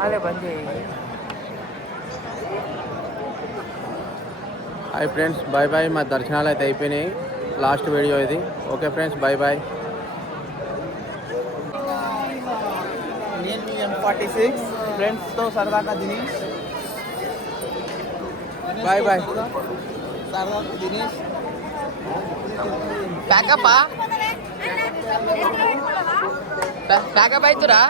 Hi friends, bye bye. మా దర్శనాలు అయితే అయిపోయినాయి. లాస్ట్ వీడియో ఇది. Okay friends, bye bye. నేను M46 ఫ్రెండ్స్తో సరదాగా దినేష్. Bye bye. సరదాగా దినేష్ ప్యాకప్పా ప్యాకప్ అవుతురా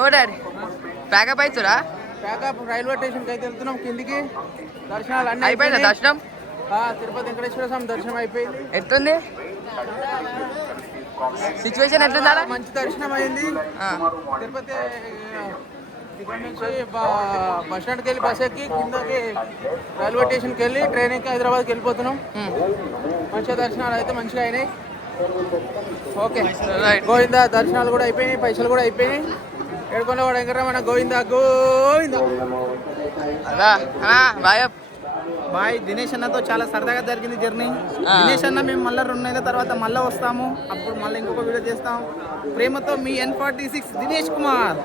ఓ డాడీ ప్యాకప్ అవుతురా ప్యాకప్ రైల్వే స్టేషన్కి అయితే వెళ్తున్నాం. కిందికి దర్శనాలు అన్నీ అయిపోయిందా దర్శనం? తిరుపతి వెంకటేశ్వర స్వామి దర్శనం అయిపోయింది. ఎట్లుంది సిచ్యువేషన్? ఎట్లుందా? మంచి దర్శనం అయింది. తిరుపతి ఇక్కడ నుంచి బస్ స్టాండ్కి వెళ్ళి బస్ ఎక్కి కిందకి రైల్వే స్టేషన్కి వెళ్ళి ట్రైనింగ్కి హైదరాబాద్కి వెళ్ళిపోతున్నాం. మంచిగా దర్శనాలు అయితే మంచిగా అయినాయి. ఓకే గోవిందా. దర్శనాలు కూడా అయిపోయినాయి, పైసలు కూడా అయిపోయినాయి. ఏడుకొండ వాడు వెంకటరమణ గోవిందా గోవిందా. బాయ్. దినేష్ అన్నతో చాలా సరదాగా జరిగింది జర్నీ. దినేష్ అన్న మేము మళ్ళీ 2 నెలల తర్వాత మళ్ళీ వస్తాము. అప్పుడు మళ్ళీ ఇంకొక వీడియో చేస్తాం. ప్రేమతో మీ N46 Dinesh Kumar.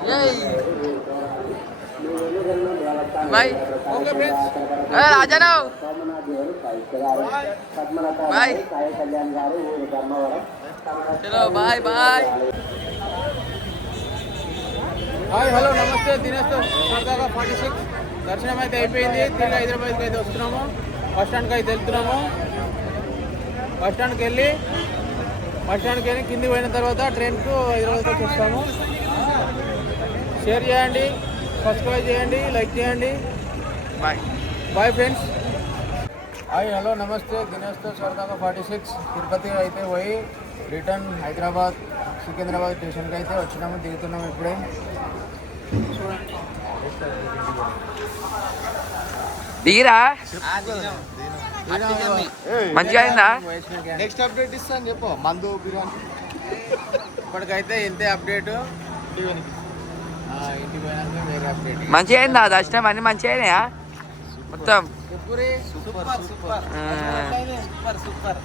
Bye. Okay friends, Rajarao bye. చలో బాయ్ బాయ్. హాయ్ హలో నమస్తే. దినేష్తో సరదాగా 46 దర్శనం అయితే అయిపోయింది. తిరిగి హైదరాబాద్కి అయితే వస్తున్నాము. బస్ స్టాండ్కి అయితే వెళ్తున్నాము. బస్ స్టాండ్కి వెళ్ళి కిందికి పోయిన తర్వాత ట్రైన్కు హైదరాబాద్కి వచ్చి వస్తాము. షేర్ చేయండి, సబ్స్క్రైబ్ చేయండి, లైక్ చేయండి. Bye bye friends. Hi hello నమస్తే. దినేష్తో సరదాగా 46 తిరుపతి అయితే పోయి రిటర్న్ హైదరాబాద్ సికింద్రాబాద్ స్టేషన్కి అయితే వచ్చినాము. దిగుతున్నాము ఇప్పుడే. దిగిరా మంచిగా అయిందా? నెక్స్ట్ అప్డేట్ ఇస్తాను చెప్పు. మందు బిర్యానీ ఇప్పటికైతే ఇంతే అప్డేటు. ఇంటికి పోయినాక వేరే అప్డేట్. మంచిగా అయిందా దర్శనం? అన్ని మంచిగా అయినాయా మొత్తం? Super super super.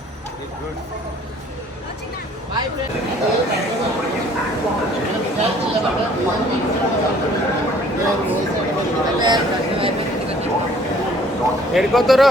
ఎడుకోతారు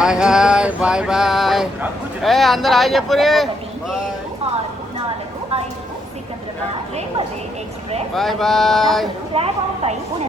హాయ్ హాయ్ బాయ్ బాయ్. అందరు హాయ్ చెప్పు రే. Bye bye.